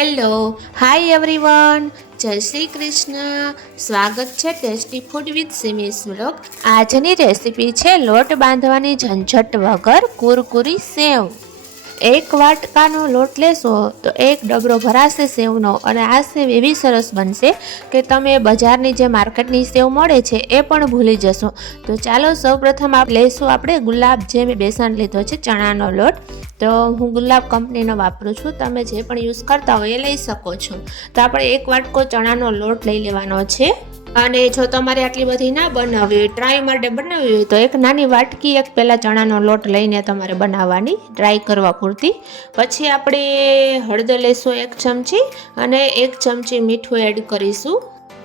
Hello, hi everyone, જય શ્રી કૃષ્ણ. સ્વાગત છે ટેસ્ટી ફૂડ વિથ સિમીસ વ્લોગ. આજની રેસીપી છે લોટ બાંધવાની ઝંઝટ વગર કુરકુરી સેવ. એક વાટકાનો લોટ લેશો તો એક ડબરો ભરાશે સેવનો, અને આ સેવ એવી સરસ બનશે કે તમે બજારની જે માર્કેટની સેવ મળે છે એ પણ ભૂલી જશો. તો ચાલો સૌપ્રથમ લઈશું આપણે ગુલાબ જેમ બેસન લીધો છે, ચણાનો લોટ. તો હું ગુલાબ કંપનીનો વાપરું છું, તમે જે પણ યુઝ કરતા હોય એ લઈ શકો છો. તો આપણે એક વાટકો ચણાનો લોટ લઈ લેવાનો છે. અને જો તમારે આટલી બધી ના બનાવવી હોય, ટ્રાય માટે બનાવવી હોય, તો એક નાની વાટકી એક પહેલાં ચણાનો લોટ લઈને તમારે બનાવવાની, ટ્રાય કરવા પૂરતી. પછી આપણે હળદર લઈશું 1 ચમચી, અને 1 ચમચી મીઠું એડ કરીશું.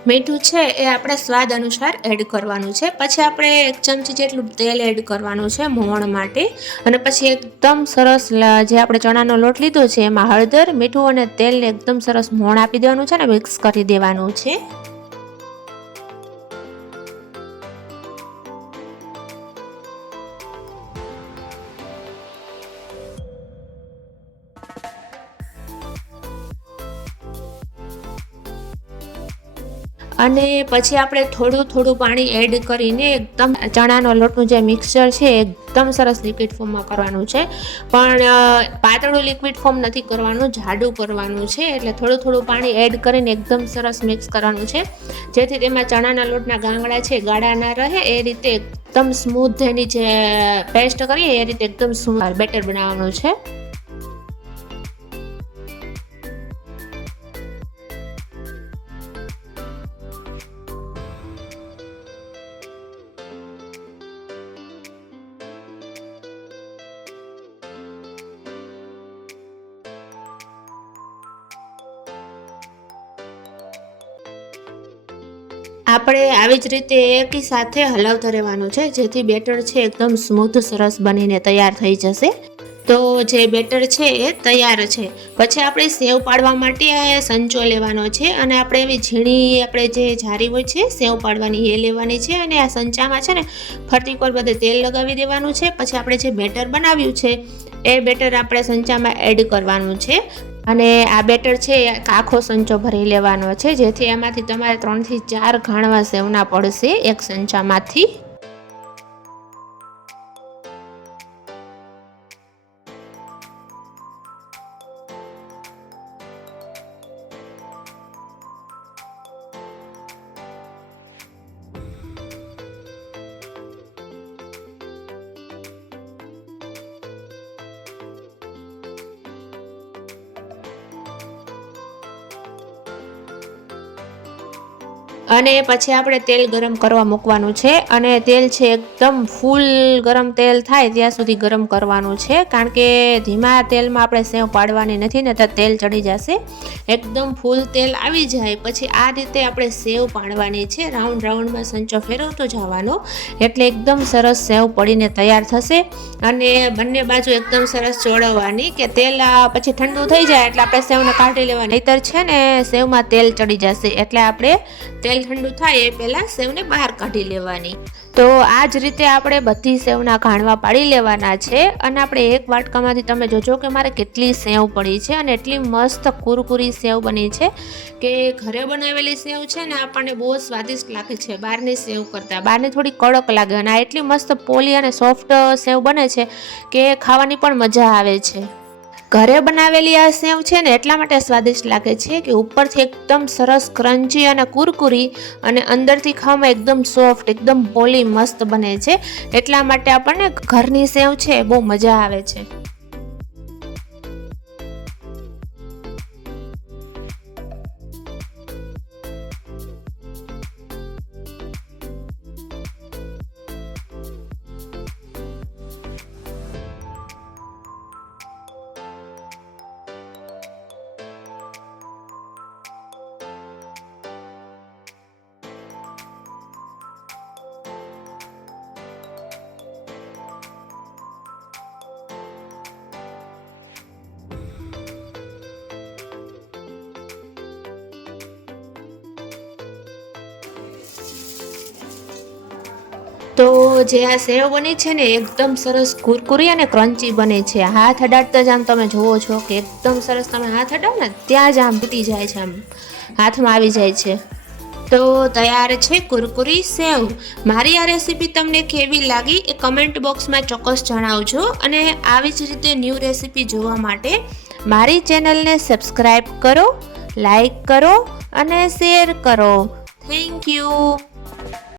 મીઠું છે એ આપણે સ્વાદ અનુસાર એડ કરવાનું છે. પછી આપણે 1 ચમચી જેટલું તેલ એડ કરવાનું છે મોણ માટે. અને પછી એકદમ સરસ જે આપણે ચણાનો લોટ લીધો છે એમાં હળદર, મીઠું અને તેલને એકદમ સરસ મોણ આપી દેવાનું છે, ને મિક્સ કરી દેવાનું છે. અને પછી આપણે થોડું પાણી એડ કરીને એકદમ ચણાનો લોટનું જે મિક્સચર છે એકદમ સરસ લિક્વિડ ફોર્મમાં કરવાનું છે. પણ પાતળું લિક્વિડ ફોર્મ નથી કરવાનું, જાડું કરવાનું છે. એટલે થોડું પાણી એડ કરીને એકદમ સરસ મિક્સ કરવાનું છે, જેથી તેમાં ચણાના લોટના ગાંગડા છે ગાળા ના રહે. એ રીતે એકદમ સ્મૂથ એની જે પેસ્ટ કરીએ એ રીતે એકદમ સ્મૂથ બેટર બનાવવાનું છે. આપણે આવી જ રીતે એકી સાથે હલાવતા રહેવાનું છે, જેથી બેટર છે એકદમ સ્મૂથ સરસ બનીને તૈયાર થઈ જશે. તો જે બેટર છે એ તૈયાર છે. પછી આપણે સેવ પાડવા માટે સંચો લેવાનો છે, અને આપણે એવી ઝીણી આપણે જે જારી હોય છે સેવ પાડવાની એ લેવાની છે. અને આ સંચામાં છે ને ફરતી કોર બધે તેલ લગાવી દેવાનું છે. પછી આપણે જે બેટર બનાવ્યું છે એ બેટર આપણે સંચામાં એડ કરવાનું છે. અને આ બેટર છે આખો સંચો ભરી લેવાનો છે, જેથી એમાંથી તમારે 3 થી 4 ઘાણવા સેવના પડશે એક સંચામાંથી. અને પછી આપણે તેલ ગરમ કરવા મૂકવાનું છે. અને તેલ છે એકદમ ફૂલ ગરમ તેલ થાય ત્યાં સુધી ગરમ કરવાનું છે, કારણ કે ધીમા તેલમાં આપણે સેવ પાડવાની નથી ને તો તેલ ચડી જશે. એકદમ ફૂલ તેલ આવી જાય પછી આ રીતે આપણે સેવ પાડવાની છે. રાઉન્ડમાં સંચો ફેરવતો જવાનો, એટલે એકદમ સરસ સેવ પડીને તૈયાર થશે. અને બંને બાજુ એકદમ સરસ ચોળવવાની, કે તેલ પછી ઠંડુ થઈ જાય એટલે આપણે સેવને કાઢી લેવાની. નહીતર છે ને સેવમાં તેલ ચડી જશે, એટલે આપણે તેલ ઠંડુ થાય એ પહેલાં સેવને બહાર કાઢી લેવાની. તો આ જ રીતે આપણે બધી સેવના ઘાણવા પાડી લેવાના છે. અને આપણે એક વાટકામાંથી તમે જોજો કે મારે કેટલી સેવ પડી છે, અને એટલી મસ્ત કુરકુરી સેવ બની છે કે ઘરે બનાવેલી સેવ છે ને આપણને બહુ સ્વાદિષ્ટ લાગે છે બહારની સેવ કરતાં. બહારની થોડી કડક લાગે, અને આ એટલી મસ્ત પોલી અને સોફ્ટ સેવ બને છે કે ખાવાની પણ મજા આવે છે. ઘરે બનાવેલી આ સેવ છે ને એટલા માટે સ્વાદિષ્ટ લાગે છે કે ઉપરથી એકદમ સરસ ક્રન્ચી અને કુરકુરી, અને અંદરથી ખાવામાં એકદમ સોફ્ટ, એકદમ પોલી મસ્ત બને છે. એટલા માટે આપણને ઘરની સેવ છે બહુ મજા આવે છે. તો જે આ સેવ બની છે ને એકદમ સરસ કુરકુરી અને ક્રન્ચી બને છે. હાથ અડાડતા જ આમ તમે જુઓ છો કે એકદમ સરસ, તમે હાથ અડાવો ને ત્યાં જ આમ તૂટી જાય છે, આમ હાથમાં આવી જાય છે. તો તૈયાર છે કુરકુરી સેવ. મારી આ રેસીપી તમને કેવી લાગી એ કમેન્ટ બોક્સમાં ચોક્કસ જણાવજો. અને આવી જ રીતે ન્યૂ રેસીપી જોવા માટે મારી ચેનલને સબસ્ક્રાઈબ કરો, લાઈક કરો અને શેર કરો. Thank you.